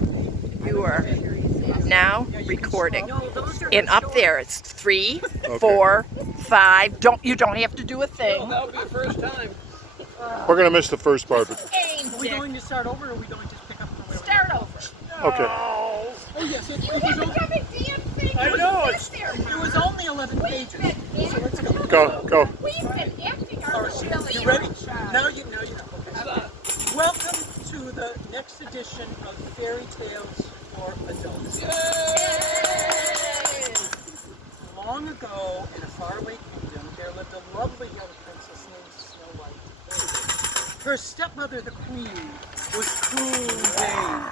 You are now recording. And up there it's 3, 4, 5. You don't have to do a thing. That'll be the first time. We're gonna miss the first part. But... Are we going to start over, or are we going to just pick up from where Start over. Okay. Oh yes, it was Damn only, thing. I know it was only 11 pages. So let's go. Go. We've been acting All our right, you ready? Now you know. Okay. Welcome to the next edition of Fairy Tales for Adults. Long ago, in a faraway kingdom, there lived a lovely young princess named Snow White. Her stepmother, the queen, was cruel and vain,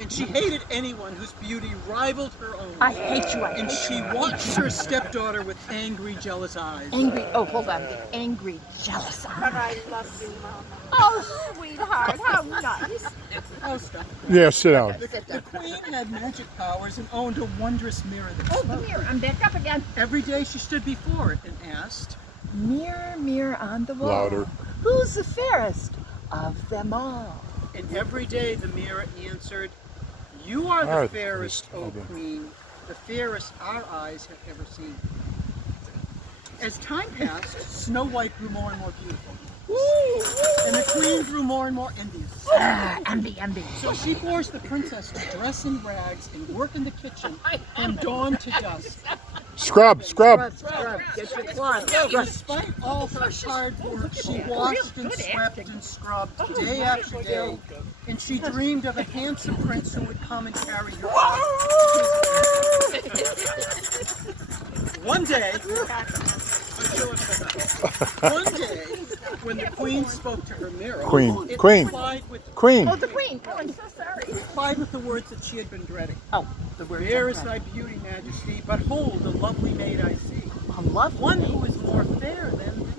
and she hated anyone whose beauty rivaled her own. I hate you. And she watched her stepdaughter with angry, jealous eyes. Angry. Oh, hold on. The angry, jealous But eye. I love you, Mama. Oh, sweetheart, how nice. Oh, stop. Yeah, sit down. The queen had magic powers and owned a wondrous mirror that Oh, spoke. the mirror. I'm back up again. Every day she stood before it and asked, Mirror, mirror on the wall. Louder. Who's the fairest of them all? and every day the mirror answered, "You are the Alright, fairest, O okay. queen, the fairest our eyes have ever seen." As time passed, Snow White grew more and more beautiful. And the queen grew more and more envious. Envy. So she forced the princess to dress in rags and work in the kitchen from dawn to dusk. Scrub. Get your claws. Despite all her hard work, she washed and swept and scrubbed day after day. And she dreamed of a handsome prince who would come and carry her off. One day, when the queen spoke to her mirror, Queen. it Queen. replied with Oh, the queen. Oh, I'm so sorry. the words that she had been dreading. Oh, the word. "Fair is thy beauty, majesty, but hold, a lovely maid I see, I love one who is more fair than thee.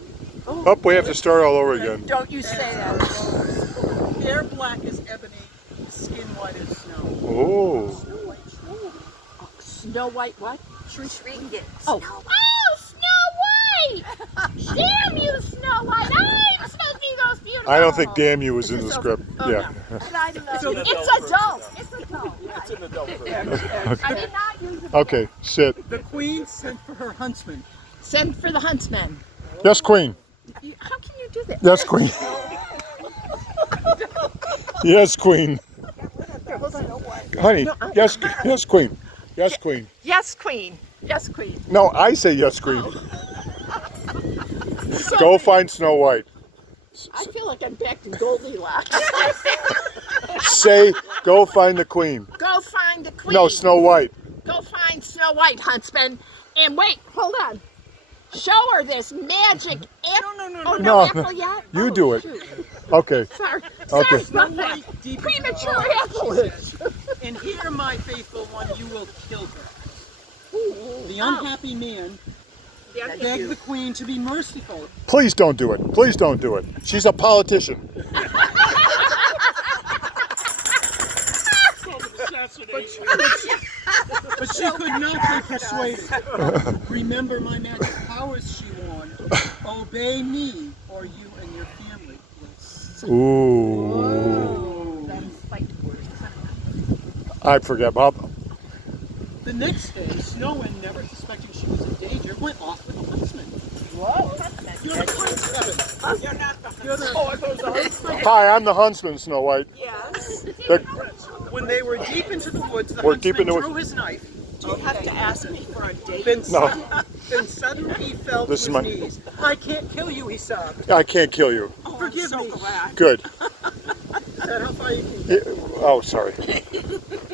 Oh, we have to start all over again. Don't you say that. Hair black as ebony, skin white as snow." Oh. Snow White what? Shrinking. Oh. Oh, Snow White! Damn you, Snow White! I'm supposed to be those beautiful. I don't think "damn you" was in the script. Oh, Yeah. And I love you. It's adult. It's adult. It's an adult I did not use it. Okay. Sit. The queen sent for her huntsman. Send for the huntsman. Yes, queen. How can you do that? Yes, queen. Yes, queen. Honey. Yes, queen. Yes, queen. Yes, queen. Yes, queen. No, I say yes, queen. Go find Snow White. I feel like I'm back to Goldilocks. Say, go find the queen. Go find the queen. No, Snow White. Go find Snow White, huntsman. And wait, hold on. Show her this magic apple. No. Oh, no, No, apple yet? You Oh, do it. shoot. Okay. Sorry. Okay. Sorry about that. Deep Premature in the apple. And here, my faithful one, you will kill her. The unhappy man begged the queen to be merciful. Please don't do it. Please don't do it. She's a politician. But she could not be persuaded. "Remember my magic powers," she warned. "Obey me, or you and your family will suffer." Ooh. I forget, Bob. The next day, Snow White, never suspecting she was in danger, went off with the huntsman. Whoa. "You're the prince, Evan. You're not the huntsman." Hi, I'm the huntsman, Snow White. Yes. The- When they were deep into the woods, the We're deep huntsman into it. drew his knife. You have to ask me for a date. Then suddenly he fell to This his is my- knees. "I can't kill you," he sobbed. I can't kill you. Oh, "Forgive I'm so me." glad. Good. Is that how far you can get? Oh, sorry.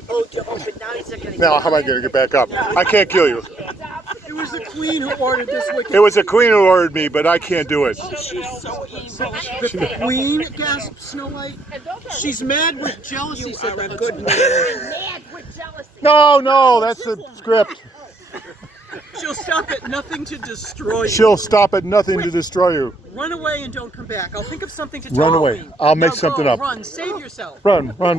Oh, but now he's not going to Now, how am I going to get back up? I can't kill you. It was the queen who ordered this wicked. It was the queen who ordered me, but I can't do it. She's so evil. The queen, gasped Snow White. "She's mad with jealousy," said the huntsman. Mad with jealousy. No, that's the script. "She'll stop at nothing to destroy you. She'll stop at nothing to destroy you. Run away and don't come back. I'll think of something to tell Run the away. queen. I'll make Now something go, up. Run, save yourself." Run. Right?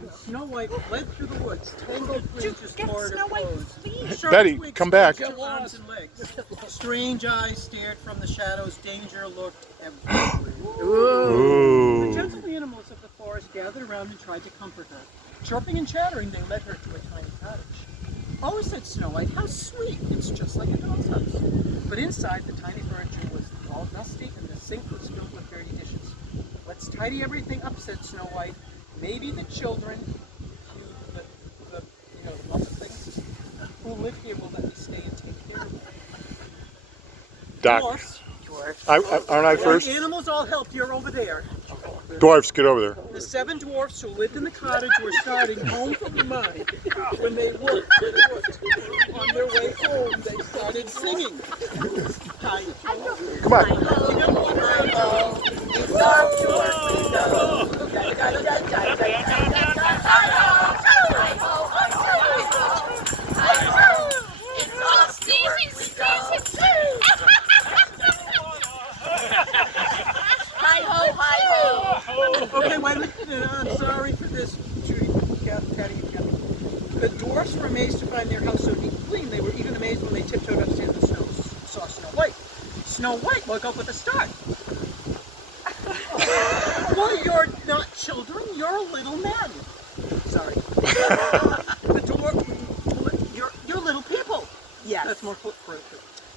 And Snow White fled through the woods. Tangled branches tore at her clothes. Sharp Betty, twigs come back. sliced her arms and legs. Strange eyes stared from the shadows. Danger lurked everywhere. The Ooh. gentle animals of the forest gathered around and tried to comfort her. Chirping and chattering, they led her to a tiny cottage. "Oh," said Snow White, "how sweet! It's just like a doll's house." But inside, the tiny furniture was all dusty and the sink was filled with dirty dishes. "Let's tidy everything up," said Snow White. "Maybe the children, the Muppet things, who live here will let me stay and take care of them." Doc, Dwarfs, aren't I first? the animals all helped. You're over there. Dwarfs, get over there. The 7 dwarfs who lived in the cottage were starting home from the mine. When they worked, on their way home, they started singing. Hi. Come on. Okay, wait a minute. I'm sorry for this, Judy, Patty, and Kevin. The dwarfs were amazed to find their house so neat and clean. They were even amazed when they tiptoed upstairs and saw Snow White. Snow White woke up with a start. "Well, you're not children. You're little men." Sorry. The dwarf, you're little people. Yes. That's more appropriate.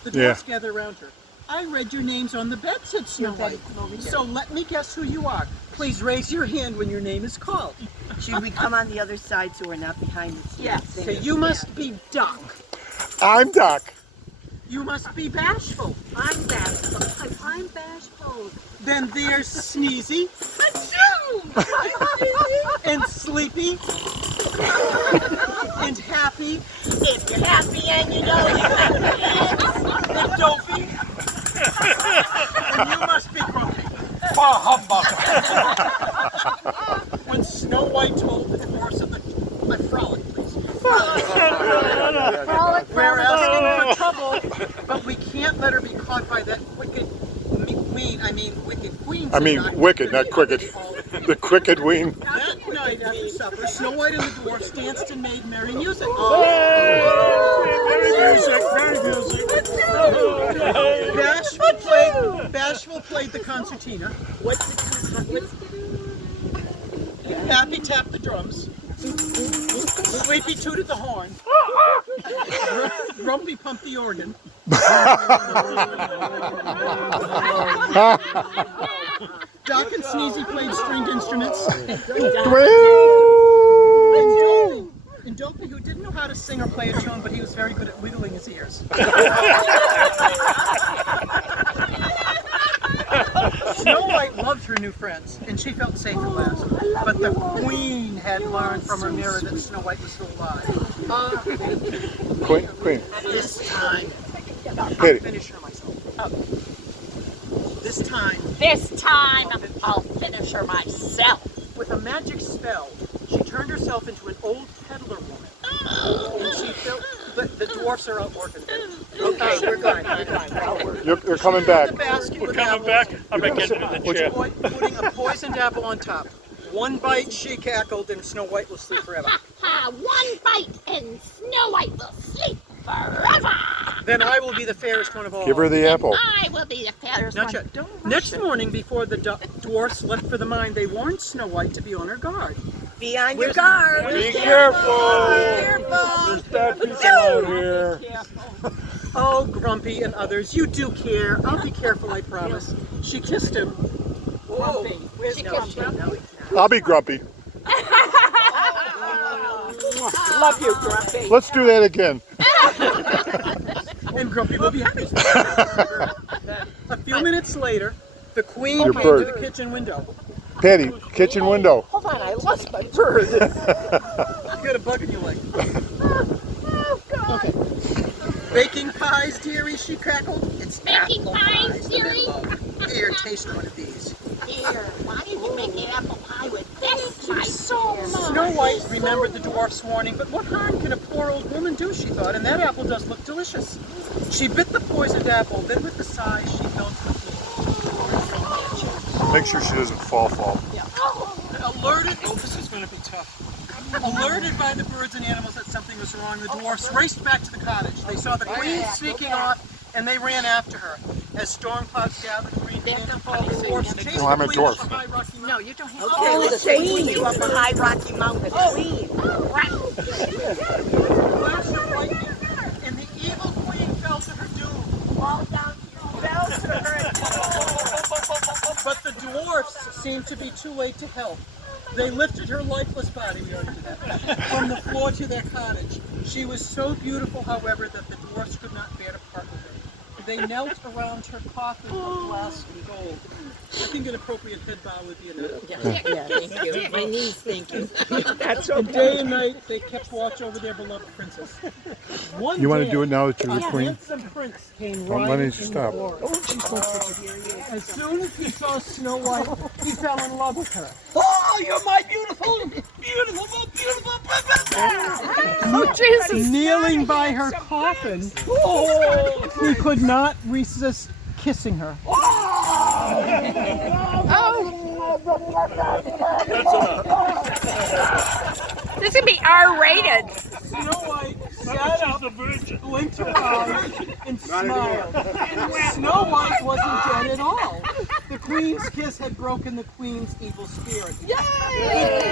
The dwarfs gather around her. "I read your names on the bed," said Snow White. "So let me guess who you are. Please raise your hand when your name is called." Should we come on the other side so we're not behind the scenes? Yes. Okay, you must be Duck. I'm Doc. You must be Bashful. I'm bashful. I'm bashful. Then there's Sneezy. And Sleepy. And Happy. If you're happy and you know you're happy. And Dopey. And you must be Grumpy. When Snow White told the dwarfs of the frolic, please. We're asking for trouble, but we can't let her be caught by that wicked queen. Wicked, not cricket. The cricket ween. That night after supper, Snow White and the dwarfs danced and made merry music. Bashful played the concertina. Happy tapped the drums. Sleepy tooted the horn. Grumpy pumped the organ. Doc and Sneezy played stringed instruments. And Dopey, who didn't know how to sing or play a tune, but he was very good at wiggling his ears. Snow White loved her new friends, and she felt safe at last. But the Queen had learned from her mirror that Snow White was still alive. Queen. This time, I'll Hit it. finish her myself. This time, I'll finish her myself. with a magic spell, she turned herself into an old peddler woman. And she felt the dwarfs are out working. Okay, we're going. You're coming back. The basket We're with coming apples, back. I'm back into the chair. putting a poisoned apple on top. One bite, she cackled, and Snow White will sleep forever. One bite and Snow White will sleep forever. Then I will be the fairest one of all. Give her the apple. I will be the fairest Not one. yet. Next morning, before the dwarfs left for the mine, they warned Snow White to be on her guard. Be on your guard. Be careful. Careful. There's bad people out here. Oh, Grumpy and others, you do care. I'll be careful, I promise. She kissed him. Whoa. Where's She no, kissed him. no, I'll be grumpy. Love you, Grumpy. Let's do that again. And Grumpy will be happy. A few minutes later, the Queen Your came bird. to the kitchen window. Patty, kitchen window. Hold on, I lost my bird. You got a bug in your leg. Okay. Baking pies, dearie, she cackled. It's Baking apple pies, that I dearie? love. Here, taste one of these. Here, why did you make an apple pie with this, my so much? Snow White remembered the dwarf's warning, but what harm can a poor old woman do, she thought, and that apple does look delicious. She bit the poisoned apple, then with a sigh, she fell to the floor. Make sure she doesn't fall. Alerted, this is going to be tough. Alerted by the birds and animals that something was wrong, the dwarfs raced back to the cottage. They saw the Queen sneaking off and they ran after her. As storm clouds gathered, green began to fall. The dwarfs chased No, I'm the a queen up dwarf. the high Rocky Mountain. No, you don't have Okay, to. let's take you up a high rocky mountain. The queen. Flash of lightning, and the evil queen fell to her doom. But the dwarfs seemed to be too late to help. They lifted her lifeless body, we already did that, from the floor to their cottage. She was so beautiful, however, that the dwarfs could not bear to part with her. They knelt around her coffin of glass and gold. I think an appropriate head bow would be enough. Thank you. My knees, thank you. That's And day and night, they kept watch over their beloved princess. One You want day, to do it now that you're the a queen? handsome prince came Don't let riding it in stop. the forest. As soon as he saw Snow White, he fell in love with her. Oh, you're my beautiful princess! Oh, Jesus. Kneeling by her coffin, he could not resist kissing her. This is going to be R-rated. Snow White sat up, blinked her eyes, and smiled. Snow White wasn't dead at all. The queen's kiss had broken the queen's evil spirit.